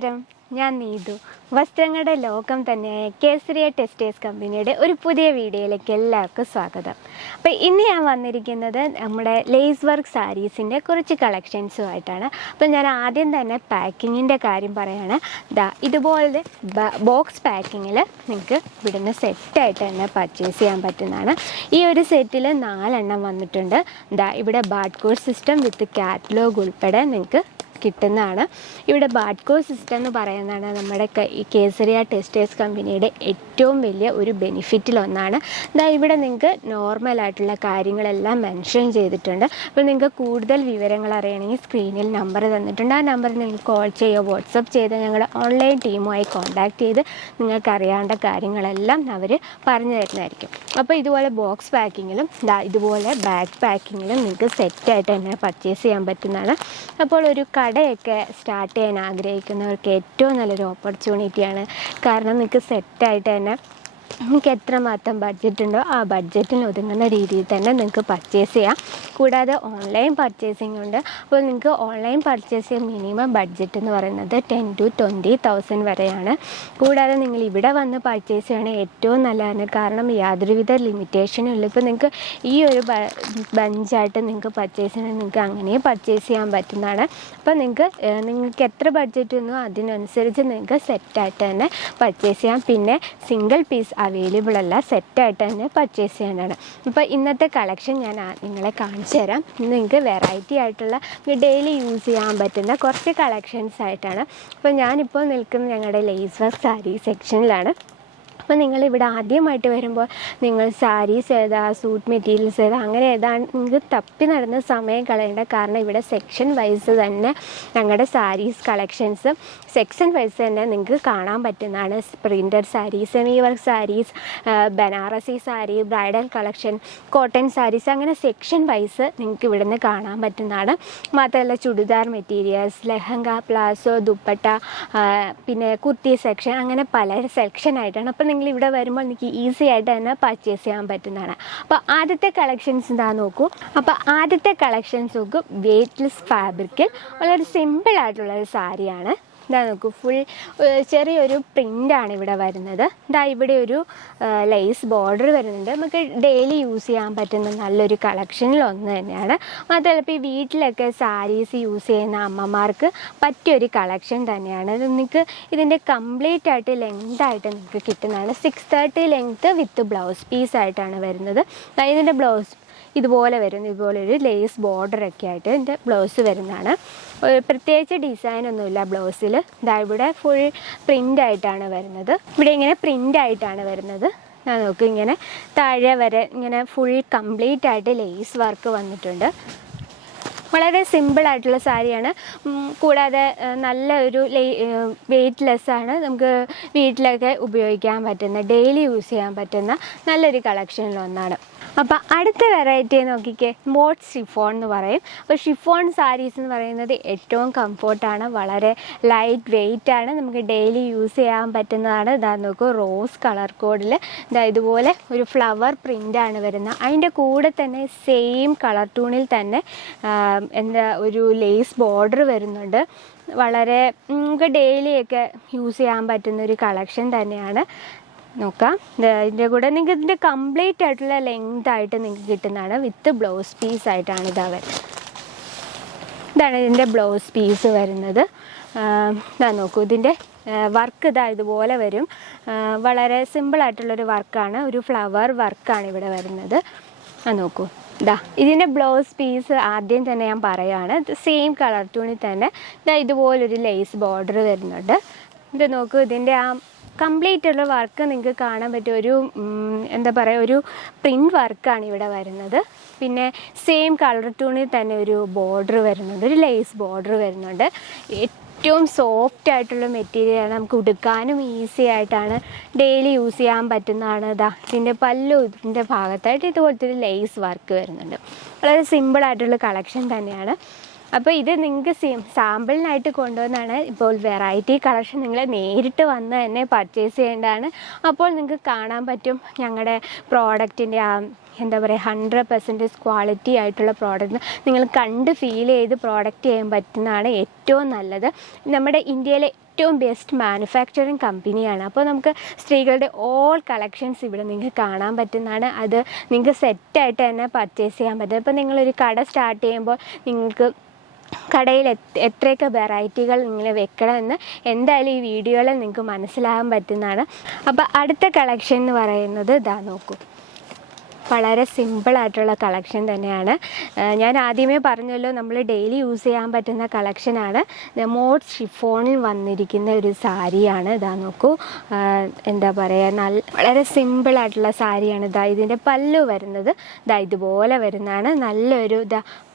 നമസ്കാരം, ഞാൻ നീതു. വസ്ത്രങ്ങളുടെ ലോകം തന്നെയായ കേസരിയ ടെക്സ്റ്റൈൽസ് കമ്പനിയുടെ ഒരു പുതിയ വീഡിയോയിലേക്ക് എല്ലാവർക്കും സ്വാഗതം. അപ്പോൾ ഇന്ന് ഞാൻ വന്നിരിക്കുന്നത് നമ്മുടെ ലേസ് വർക്ക് സാരീസിൻ്റെ കുറച്ച് കളക്ഷൻസുമായിട്ടാണ്. അപ്പോൾ ഞാൻ ആദ്യം തന്നെ പാക്കിങ്ങിൻ്റെ കാര്യം പറയുകയാണ്. ഇതുപോലെ ബോക്സ് പാക്കിങ്ങിൽ നിങ്ങൾക്ക് ഇവിടുന്ന് സെറ്റായിട്ട് തന്നെ പർച്ചേസ് ചെയ്യാൻ പറ്റുന്നതാണ്. ഈ ഒരു സെറ്റിൽ 4 എണ്ണം വന്നിട്ടുണ്ട്. ഇവിടെ ബാർകോഡ് സിസ്റ്റം വിത്ത് കാറ്റലോഗ് ഉൾപ്പെടെ നിങ്ങൾക്ക് കിട്ടുന്നതാണ്. ഇവിടെ ബാർകോഡ് സിസ്റ്റം എന്ന് പറയുന്നതാണ് നമ്മുടെ ഈ കേസരിയ ടെക്സ്റ്റൈൽസ് കമ്പനിയുടെ ഏറ്റവും വലിയ ഒരു ബെനിഫിറ്റിലൊന്നാണ്. ഇവിടെ നിങ്ങൾക്ക് നോർമലായിട്ടുള്ള കാര്യങ്ങളെല്ലാം മെൻഷൻ ചെയ്തിട്ടുണ്ട്. അപ്പോൾ നിങ്ങൾക്ക് കൂടുതൽ വിവരങ്ങൾ അറിയണമെങ്കിൽ സ്ക്രീനിൽ നമ്പർ തന്നിട്ടുണ്ട്. ആ നമ്പറിൽ നിങ്ങൾക്ക് കോൾ ചെയ്യുകയോ വാട്സപ്പ് ചെയ്ത് ഞങ്ങളുടെ ഓൺലൈൻ ടീമുമായി കോൺടാക്റ്റ് ചെയ്ത് നിങ്ങൾക്ക് അറിയേണ്ട കാര്യങ്ങളെല്ലാം അവർ പറഞ്ഞു തരുന്നതായിരിക്കും. അപ്പോൾ ഇതുപോലെ ബോക്സ് പാക്കിങ്ങിലും ഇതുപോലെ ബാഗ് പാക്കിങ്ങിലും നിങ്ങൾക്ക് സെറ്റായിട്ട് തന്നെ പർച്ചേസ് ചെയ്യാൻ പറ്റുന്നതാണ്. അപ്പോൾ ഒരു കടയൊക്കെ സ്റ്റാർട്ട് ചെയ്യാൻ ആഗ്രഹിക്കുന്നവർക്ക് ഏറ്റവും നല്ലൊരു ഓപ്പർച്യൂണിറ്റിയാണ്. കാരണം നിങ്ങൾക്ക് സെറ്റായിട്ട് തന്നെ നിങ്ങൾക്ക് എത്രമാത്രം ബഡ്ജറ്റ് ഉണ്ടോ ആ ബഡ്ജറ്റിന് ഒതുങ്ങുന്ന രീതിയിൽ തന്നെ നിങ്ങൾക്ക് പർച്ചേസ് ചെയ്യാം. കൂടാതെ ഓൺലൈൻ പർച്ചേസിംഗ് ഉണ്ട്. അപ്പോൾ നിങ്ങൾക്ക് ഓൺലൈൻ പർച്ചേസ് ചെയ്യാൻ മിനിമം ബഡ്ജറ്റ് എന്ന് പറയുന്നത് 10,000 to 20,000 വരെയാണ്. കൂടാതെ നിങ്ങൾ ഇവിടെ വന്ന് പർച്ചേസ് ചെയ്യണമെങ്കിൽ ഏറ്റവും നല്ലതാണ്. കാരണം യാതൊരുവിധ ലിമിറ്റേഷനും ഇല്ല. ഇപ്പോൾ നിങ്ങൾക്ക് ഈ ഒരു ബഞ്ചായിട്ട് നിങ്ങൾക്ക് പർച്ചേസ് ചെയ്യണമെങ്കിൽ നിങ്ങൾക്ക് അങ്ങനെ പർച്ചേസ് ചെയ്യാൻ പറ്റുന്നതാണ്. അപ്പോൾ നിങ്ങൾക്ക് എത്ര ബഡ്ജറ്റ് ഉണ്ടോ അതിനനുസരിച്ച് നിങ്ങൾക്ക് സെറ്റായിട്ട് തന്നെ പർച്ചേസ് ചെയ്യാം. പിന്നെ സിംഗിൾ പീസ് അവൈലബിൾ അല്ല, സെറ്റായിട്ട് തന്നെ പർച്ചേസ് ചെയ്യേണ്ടതാണ്. ഇപ്പോൾ ഇന്നത്തെ കളക്ഷൻ ഞാൻ നിങ്ങളെ കാണിച്ചു തരാം. നിങ്ങൾക്ക് വെറൈറ്റി ആയിട്ടുള്ള ഡെയിലി യൂസ് ചെയ്യാൻ പറ്റുന്ന കുറച്ച് കളക്ഷൻസ് ആയിട്ടാണ്. അപ്പോൾ ഞാനിപ്പോൾ നിൽക്കുന്നത് ഞങ്ങളുടെ ലേസ് വർക്ക് സാരി സെക്ഷനിലാണ്. അപ്പോൾ നിങ്ങളിവിടെ ആദ്യമായിട്ട് വരുമ്പോൾ നിങ്ങൾ സാരീസ് ഏതാ, സൂട്ട് മെറ്റീരിയൽസ് ഏതാ, അങ്ങനെ ഏതാണ് നിങ്ങൾക്ക് തപ്പി നടന്ന സമയം കളയേണ്ട. കാരണം ഇവിടെ സെക്ഷൻ വൈസ് തന്നെ ഞങ്ങളുടെ സാരീസ് കളക്ഷൻസ് സെക്ഷൻ വൈസ് തന്നെ നിങ്ങൾക്ക് കാണാൻ പറ്റുന്നതാണ്. Printed saris, semi work saris, Banarasi sari, bridal collection, cotton saris, അങ്ങനെ സെക്ഷൻ വൈസ് നിങ്ങൾക്ക് ഇവിടുന്ന് കാണാൻ പറ്റുന്നതാണ്. മാത്രമല്ല ചുടിദാർ മെറ്റീരിയൽസ്, ലെഹങ്ക, പ്ലാസോ, ദുപ്പട്ട, പിന്നെ കുർത്തി സെക്ഷൻ, അങ്ങനെ പല സെക്ഷനായിട്ടാണ്. അപ്പോൾ നിങ്ങൾ ഇവിടെ വരുമ്പോൾ നിങ്ങൾക്ക് ഈസി ആയിട്ട് തന്നെ പർച്ചേസ് ചെയ്യാൻ പറ്റുന്നതാണ്. അപ്പോൾ ആദ്യത്തെ കളക്ഷൻസ് എന്താ നോക്കൂ. അപ്പോൾ ആദ്യത്തെ കളക്ഷൻസ് നോക്കൂ, വെയ്റ്റ്ലെസ് ഫാബ്രിക്കിൽ വളരെ സിമ്പിളായിട്ടുള്ളൊരു സാരിയാണ്. ഇതാ നോക്കൂ, ഫുൾ ചെറിയൊരു പ്രിൻ്റാണ് ഇവിടെ വരുന്നത്. ഇവിടെ ഒരു ലേസ് ബോർഡർ വരുന്നുണ്ട്. നമുക്ക് ഡെയിലി യൂസ് ചെയ്യാൻ പറ്റുന്ന നല്ലൊരു കളക്ഷനിൽ ഒന്ന് തന്നെയാണ്. മാത്രമല്ല ഇപ്പോൾ ഈ വീട്ടിലൊക്കെ സാരീസ് യൂസ് ചെയ്യുന്ന അമ്മമാർക്ക് പറ്റിയൊരു കളക്ഷൻ തന്നെയാണ്. നിങ്ങൾക്ക് ഇതിൻ്റെ കംപ്ലീറ്റ് ആയിട്ട് ലെങ്തായിട്ട് നിങ്ങൾക്ക് കിട്ടുന്നതാണ്. 630 ലെങ്ത്ത് വിത്ത് ബ്ലൗസ് പീസായിട്ടാണ് വരുന്നത്. ഇതിൻ്റെ ബ്ലൗസ് ഇതുപോലെ വരും. ഇതുപോലൊരു ലേസ് ബോർഡറൊക്കെ ആയിട്ട് ഇതിൻ്റെ ബ്ലൗസ് വരുന്നതാണ്. പ്രത്യേകിച്ച് ഡിസൈനൊന്നുമില്ല ബ്ലൗസിൽ. ഇവിടെ ഫുൾ പ്രിൻ്റായിട്ടാണ് വരുന്നത്. ഇവിടെ ഇങ്ങനെ പ്രിൻ്റായിട്ടാണ് വരുന്നത്. ഞാൻ നോക്കും, ഇങ്ങനെ താഴെ വരെ ഇങ്ങനെ ഫുൾ കംപ്ലീറ്റ് ആയിട്ട് ലേസ് വർക്ക് വന്നിട്ടുണ്ട്. വളരെ സിമ്പിളായിട്ടുള്ള സാരിയാണ്. കൂടാതെ നല്ല ഒരു വെയ്റ്റ്ലെസ്സാണ്. നമുക്ക് വീട്ടിലൊക്കെ ഉപയോഗിക്കാൻ പറ്റുന്ന, ഡെയിലി യൂസ് ചെയ്യാൻ പറ്റുന്ന നല്ലൊരു കളക്ഷനിലൊന്നാണ്. അപ്പോൾ അടുത്ത വെറൈറ്റി നോക്കിക്കേ, ബോട്ട് ഷിഫോൺ എന്ന് പറയും. അപ്പോൾ ഷിഫോൺ സാരീസ് എന്ന് പറയുന്നത് ഏറ്റവും കംഫോർട്ടാണ്, വളരെ ലൈറ്റ് വെയ്റ്റ് ആണ്, നമുക്ക് ഡെയിലി യൂസ് ചെയ്യാൻ പറ്റുന്നതാണ്. ഇതാ നോക്കൂ, റോസ് കളർ കോഡിൽ ഇതുപോലെ ഒരു ഫ്ലവർ പ്രിൻ്റാണ് വരുന്നത്. അതിൻ്റെ കൂടെ തന്നെ സെയിം കളർ ടൂണിൽ തന്നെ ഒരു ലേസ് ബോർഡർ വരുന്നുണ്ട്. വളരെ നമുക്ക് ഡെയിലിയൊക്കെ യൂസ് ചെയ്യാൻ പറ്റുന്നൊരു കളക്ഷൻ തന്നെയാണ്. നോക്കാം, ഇതിൻ്റെ കൂടെ നിങ്ങൾക്ക് ഇതിൻ്റെ കംപ്ലീറ്റ് ആയിട്ടുള്ള ലെങ്തായിട്ട് നിങ്ങൾക്ക് കിട്ടുന്നതാണ്. വിത്ത് ബ്ലൗസ് പീസായിട്ടാണ് ഇതാണ് ഇതിൻ്റെ ബ്ലൗസ് പീസ് വരുന്നത്. നോക്കൂ, ഇതിൻ്റെ വർക്ക് ഇതുപോലെ വരും. വളരെ സിമ്പിളായിട്ടുള്ളൊരു വർക്കാണ്, ഒരു ഫ്ലവർ വർക്കാണ് ഇവിടെ വരുന്നത്. നോക്കൂ, ഇതിൻ്റെ ബ്ലൗസ് പീസ് ആദ്യം തന്നെ ഞാൻ പറയുകയാണ്. സെയിം കളർ ടൂണിൽ തന്നെ ഇതുപോലൊരു ലേസ് ബോർഡർ വരുന്നുണ്ട്. ഇത് നോക്കൂ, ഇതിൻ്റെ ആ കംപ്ലീറ്റ് ഉള്ള വർക്ക് നിങ്ങൾക്ക് കാണാൻ പറ്റും. ഒരു എന്താ പറയുക, ഒരു പ്രിൻ്റ് വർക്കാണ് ഇവിടെ വരുന്നത്. പിന്നെ സെയിം കളർ ടൂണിൽ തന്നെ ഒരു ബോർഡർ വരുന്നുണ്ട്, ഒരു ലേസ് ബോർഡർ വരുന്നുണ്ട്. ഏറ്റവും സോഫ്റ്റ് ആയിട്ടുള്ള മെറ്റീരിയലാണ്, നമുക്ക് ഉടുക്കാനും ഈസി ആയിട്ടാണ്, ഡെയിലി യൂസ് ചെയ്യാൻ പറ്റുന്നതാണ്. ഇതിൻ്റെ ഇതിൻ്റെ ഭാഗത്തായിട്ട് ഇതുപോലത്തെ ഒരു ലേസ് വർക്ക് വരുന്നുണ്ട്. വളരെ സിമ്പിളായിട്ടുള്ള കളക്ഷൻ തന്നെയാണ്. അപ്പോൾ ഇത് നിങ്ങൾക്ക് സാമ്പിളിനായിട്ട് കൊണ്ടുവന്നാണ്. ഇപ്പോൾ വെറൈറ്റി കളക്ഷൻ നിങ്ങൾ നേരിട്ട് വന്ന് തന്നെ പർച്ചേസ് ചെയ്യേണ്ടതാണ്. അപ്പോൾ നിങ്ങൾക്ക് കാണാൻ പറ്റും ഞങ്ങളുടെ പ്രോഡക്റ്റിൻ്റെ ആ എന്താ പറയുക 100% ക്വാളിറ്റി ആയിട്ടുള്ള പ്രോഡക്റ്റ് നിങ്ങൾ കണ്ട് ഫീൽ ചെയ്ത് പ്രോഡക്റ്റ് ചെയ്യാൻ പറ്റുന്നതാണ് ഏറ്റവും നല്ലത്. നമ്മുടെ ഇന്ത്യയിലെ ഏറ്റവും ബെസ്റ്റ് മാനുഫാക്ചറിങ് കമ്പനിയാണ്. അപ്പോൾ നമുക്ക് സ്ത്രീകളുടെ ഓൾ കളക്ഷൻസ് ഇവിടെ നിങ്ങൾക്ക് കാണാൻ പറ്റുന്നതാണ്. അത് നിങ്ങൾക്ക് സെറ്റായിട്ട് തന്നെ പർച്ചേസ് ചെയ്യാൻ പറ്റും. ഇപ്പോൾ നിങ്ങളൊരു കട സ്റ്റാർട്ട് ചെയ്യുമ്പോൾ നിങ്ങൾക്ക് കടയിൽ എത്രയൊക്കെ വെറൈറ്റികൾ നിങ്ങൾ വെക്കണമെന്ന് എന്തായാലും ഈ വീഡിയോയിൽ നിങ്ങൾക്ക് മനസ്സിലാകാൻ പറ്റുന്നതാണ്. അപ്പോൾ അടുത്ത കളക്ഷൻ എന്ന് പറയുന്നത് ഇതാ നോക്കൂ, വളരെ സിമ്പിളായിട്ടുള്ള കളക്ഷൻ തന്നെയാണ്. ഞാൻ ആദ്യമേ പറഞ്ഞല്ലോ നമ്മൾ ഡെയിലി യൂസ് ചെയ്യാൻ പറ്റുന്ന കളക്ഷനാണ്. മോഡ് ഷിഫോണിൽ വന്നിരിക്കുന്ന ഒരു സാരിയാണ്. ഇതാ നോക്കൂ, എന്താ പറയുക, വളരെ സിമ്പിളായിട്ടുള്ള സാരിയാണ്. ഇതാ ഇതിൻ്റെ പല്ലു വരുന്നത് ഇതാ ഇതുപോലെ വരുന്നതാണ്. നല്ലൊരു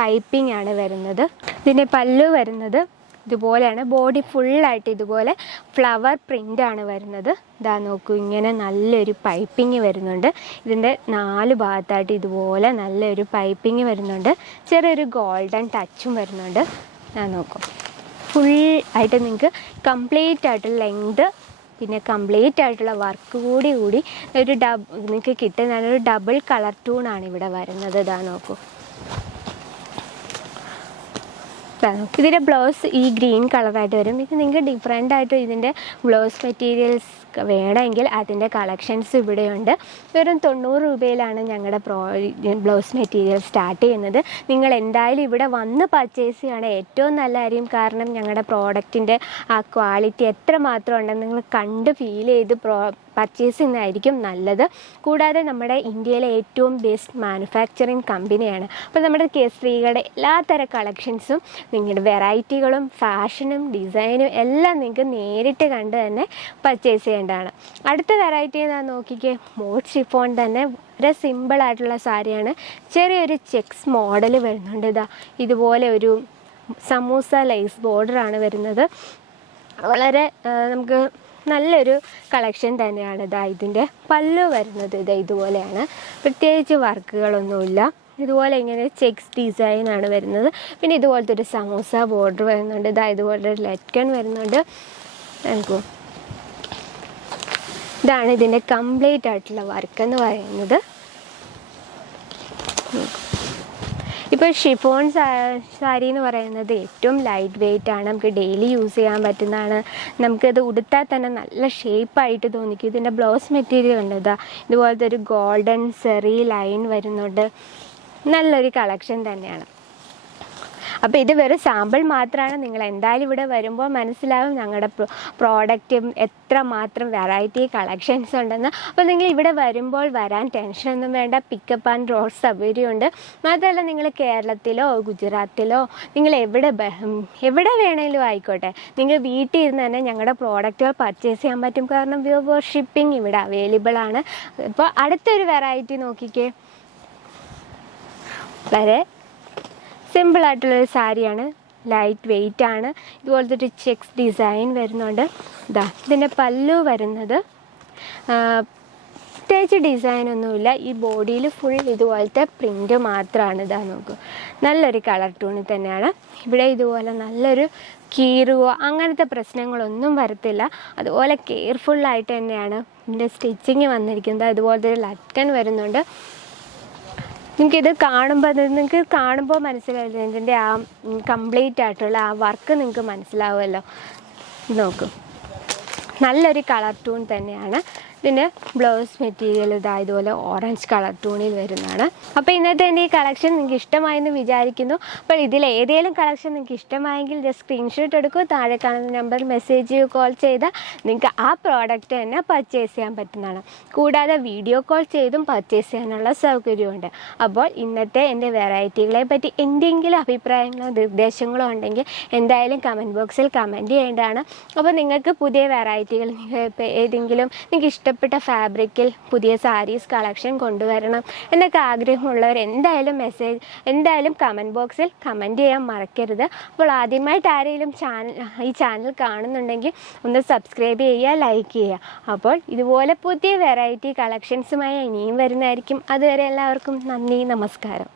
പൈപ്പിംഗ് ആണ് വരുന്നത്. ഇതിൻ്റെ പല്ലു വരുന്നത് ഇതുപോലെയാണ്. ബോഡി ഫുള്ളായിട്ട് ഇതുപോലെ ഫ്ലവർ പ്രിൻ്റാണ് വരുന്നത്. ഇതാ നോക്കൂ, ഇങ്ങനെ നല്ലൊരു പൈപ്പിങ് വരുന്നുണ്ട്. ഇതിൻ്റെ 4 ഭാഗത്തായിട്ട് ഇതുപോലെ നല്ലൊരു പൈപ്പിങ് വരുന്നുണ്ട്. ചെറിയൊരു ഗോൾഡൻ ടച്ചും വരുന്നുണ്ട്. ഞാൻ നോക്കും ഫുൾ ആയിട്ട് നിങ്ങൾക്ക് കംപ്ലീറ്റ് ആയിട്ടുള്ള ലെങ്ത് പിന്നെ കംപ്ലീറ്റ് ആയിട്ടുള്ള വർക്ക് കൂടി ഒരു നിങ്ങൾക്ക് കിട്ടുന്ന ഒരു ഡബിൾ കളർ ടൂണാണ് ഇവിടെ വരുന്നത്. ഇതാ നോക്കൂ, ഇതിൻ്റെ ബ്ലൗസ് ഈ ഗ്രീൻ കളറായിട്ട് വരും. ഇത് നിങ്ങൾക്ക് ഡിഫറെൻ്റ് ആയിട്ട് ഇതിൻ്റെ ബ്ലൗസ് മെറ്റീരിയൽസ് വേണമെങ്കിൽ അതിൻ്റെ കളക്ഷൻസ് ഇവിടെയുണ്ട്. വെറും 90 രൂപയിലാണ് ഞങ്ങളുടെ ബ്ലൗസ് മെറ്റീരിയൽ സ്റ്റാർട്ട് ചെയ്യുന്നത്. നിങ്ങൾ എന്തായാലും ഇവിടെ വന്ന് പർച്ചേസ് ചെയ്യുകയാണ് ഏറ്റവും നല്ല കാര്യം. കാരണം ഞങ്ങളുടെ പ്രോഡക്റ്റിൻ്റെ ആ ക്വാളിറ്റി എത്രമാത്രം ഉണ്ടെന്ന് നിങ്ങൾ കണ്ട് ഫീൽ ചെയ്ത് പർച്ചേസ് ചെയ്യുന്നതായിരിക്കും നല്ലത്. കൂടാതെ നമ്മുടെ ഇന്ത്യയിലെ ഏറ്റവും ബെസ്റ്റ് മാനുഫാക്ചറിങ് കമ്പനിയാണ്. അപ്പോൾ നമ്മുടെ സ്ത്രീകളുടെ എല്ലാത്തരം കളക്ഷൻസും നിങ്ങളുടെ വെറൈറ്റികളും ഫാഷനും ഡിസൈനും എല്ലാം നിങ്ങൾക്ക് നേരിട്ട് കണ്ട് തന്നെ പർച്ചേസ് ചെയ്യേണ്ടതാണ്. അടുത്ത വെറൈറ്റി ഞാൻ നോക്കിക്കേ, മോഡ് ഷിഫോൺ തന്നെ വളരെ സിമ്പിളായിട്ടുള്ള സാരിയാണ്. ചെറിയൊരു ചെക്സ് മോഡൽ വരുന്നുണ്ട്. ഇതുപോലെ ഒരു സമൂസ ലൈസ് ബോർഡറാണ് വരുന്നത്. വളരെ നമുക്ക് നല്ലൊരു കളക്ഷൻ തന്നെയാണ്. ഇതിൻ്റെ പല്ലു വരുന്നത് ഇതുപോലെയാണ്. പ്രത്യേകിച്ച് വർക്കുകളൊന്നുമില്ല. ഇതുപോലെ ഇങ്ങനെ ചെക്സ് ഡിസൈനാണ് വരുന്നത്. പിന്നെ ഇതുപോലത്തെ ഒരു സമൂസ ബോർഡർ വരുന്നുണ്ട്. ഇതുപോലത്തെ ഒരു ലറ്റ്കൺ വരുന്നുണ്ട്. നമുക്ക് ഇതാണ് ഇതിൻ്റെ കംപ്ലീറ്റ് ആയിട്ടുള്ള വർക്ക് എന്ന് പറയുന്നത്. ഇപ്പോൾ ഷിഫോൺ സാരി എന്ന് പറയുന്നത് ഏറ്റവും ലൈറ്റ് വെയ്റ്റ് ആണ്. നമുക്ക് ഡെയിലി യൂസ് ചെയ്യാൻ പറ്റുന്നതാണ്. നമുക്കത് ഉടുത്താൽ തന്നെ നല്ല ഷേപ്പായിട്ട് തോന്നിക്കും. ഇതിൻ്റെ ബ്ലൗസ് മെറ്റീരിയൽ ഉണ്ട്. ഇതുപോലത്തെ ഒരു ഗോൾഡൻ സെറി ലൈൻ വരുന്നുണ്ട്. നല്ലൊരു കളക്ഷൻ തന്നെയാണ്. അപ്പോൾ ഇത് വെറും സാമ്പിൾ മാത്രമാണ്. നിങ്ങൾ എന്തായാലും ഇവിടെ വരുമ്പോൾ മനസ്സിലാവും ഞങ്ങളുടെ പ്രോഡക്റ്റും എത്രമാത്രം വെറൈറ്റി കളക്ഷൻസ് ഉണ്ടെന്ന്. അപ്പോൾ നിങ്ങൾ ഇവിടെ വരുമ്പോൾ വരാൻ ടെൻഷനൊന്നും വേണ്ട. പിക്കപ്പ് ആൻഡ് ഡ്രോപ്പ് സൗകര്യമുണ്ട്. മാത്രമല്ല നിങ്ങൾ കേരളത്തിലോ ഗുജറാത്തിലോ നിങ്ങൾ എവിടെ വേണമെങ്കിലും ആയിക്കോട്ടെ, നിങ്ങൾ വീട്ടിൽ ഇരുന്ന് തന്നെ ഞങ്ങളുടെ പ്രോഡക്റ്റുകൾ പർച്ചേസ് ചെയ്യാൻ പറ്റും. കാരണം ഷിപ്പിംഗ് ഇവിടെ അവൈലബിൾ ആണ്. ഇപ്പോൾ അടുത്തൊരു വെറൈറ്റി നോക്കിക്കേ, വളരെ സിമ്പിളായിട്ടുള്ളൊരു സാരിയാണ്. ലൈറ്റ് വെയ്റ്റ് ആണ്. ഇതുപോലത്തെ ഒരു ചെക്സ് ഡിസൈൻ വരുന്നുണ്ട്. ഇതിൻ്റെ പല്ലു വരുന്നത് പ്രത്യേകിച്ച് ഡിസൈനൊന്നുമില്ല. ഈ ബോഡിയിൽ ഫുൾ ഇതുപോലത്തെ പ്രിൻ്റ് മാത്രമാണ്. നോക്കൂ, നല്ലൊരു കളർ ടൂണിൽ തന്നെയാണ്. ഇവിടെ ഇതുപോലെ നല്ലൊരു കീറുകയോ അങ്ങനത്തെ പ്രശ്നങ്ങളൊന്നും വരത്തില്ല. അതുപോലെ കെയർഫുള്ളായിട്ട് തന്നെയാണ് ഇതിൻ്റെ സ്റ്റിച്ചിങ് വന്നിരിക്കുന്നത്. അതുപോലത്തെ ഒരു ലറ്റൺ വരുന്നുണ്ട്. നിങ്ങൾക്ക് കാണുമ്പോൾ മനസ്സിലാവില്ല, ഇതിൻ്റെ ആ കംപ്ലീറ്റ് ആയിട്ടുള്ള ആ വർക്ക് നിങ്ങൾക്ക് മനസ്സിലാവുമല്ലോ. നോക്കൂ, നല്ലൊരു കളർ ടൂൺ തന്നെയാണ്. ഇതിൻ്റെ ബ്ലൗസ് മെറ്റീരിയൽ ഇതുപോലെ ഓറഞ്ച് കളർ ടൂണിൽ വരുന്നതാണ്. അപ്പോൾ ഇന്നത്തെ എൻ്റെ ഈ കളക്ഷൻ നിങ്ങൾക്ക് ഇഷ്ടമായെന്ന് വിചാരിക്കുന്നു. അപ്പോൾ ഇതിൽ ഏതെങ്കിലും കളക്ഷൻ നിങ്ങൾക്ക് ഇഷ്ടമായെങ്കിൽ ജസ്റ്റ് സ്ക്രീൻഷോട്ട് എടുക്കുക. താഴെ കാണുന്ന നമ്പറിൽ മെസ്സേജ് ചെയ്യുക, കോൾ ചെയ്താൽ നിങ്ങൾക്ക് ആ പ്രോഡക്റ്റ് തന്നെ പർച്ചേസ് ചെയ്യാൻ പറ്റുന്നതാണ്. കൂടാതെ വീഡിയോ കോൾ ചെയ്തും പർച്ചേസ് ചെയ്യാനുള്ള സൗകര്യമുണ്ട്. അപ്പോൾ ഇന്നത്തെ എൻ്റെ വെറൈറ്റികളെ പറ്റി എന്തെങ്കിലും അഭിപ്രായങ്ങളോ നിർദ്ദേശങ്ങളോ ഉണ്ടെങ്കിൽ എന്തായാലും കമൻറ്റ് ബോക്സിൽ കമൻറ്റ് ചെയ്യേണ്ടതാണ്. അപ്പോൾ നിങ്ങൾക്ക് പുതിയ വെറൈറ്റികൾ ഏതെങ്കിലും നിങ്ങൾക്ക് ഇഷ്ടപ്പെട്ട ഫാബ്രിക്കിൽ പുതിയ സാരീസ് കളക്ഷൻ കൊണ്ടുവരണം എന്നൊക്കെ ആഗ്രഹമുള്ളവർ എന്തായാലും കമൻറ്റ് ബോക്സിൽ കമൻറ്റ് ചെയ്യാൻ മറക്കരുത്. അപ്പോൾ ആദ്യമായിട്ട് ആരെങ്കിലും ഈ ചാനൽ കാണുന്നുണ്ടെങ്കിൽ ഒന്ന് സബ്സ്ക്രൈബ് ചെയ്യുക, ലൈക്ക് ചെയ്യുക. അപ്പോൾ ഇതുപോലെ പുതിയ വെറൈറ്റി കളക്ഷൻസുമായി ഇനിയും വരുന്നതായിരിക്കും. അതുവരെ എല്ലാവർക്കും നന്ദി, നമസ്കാരം.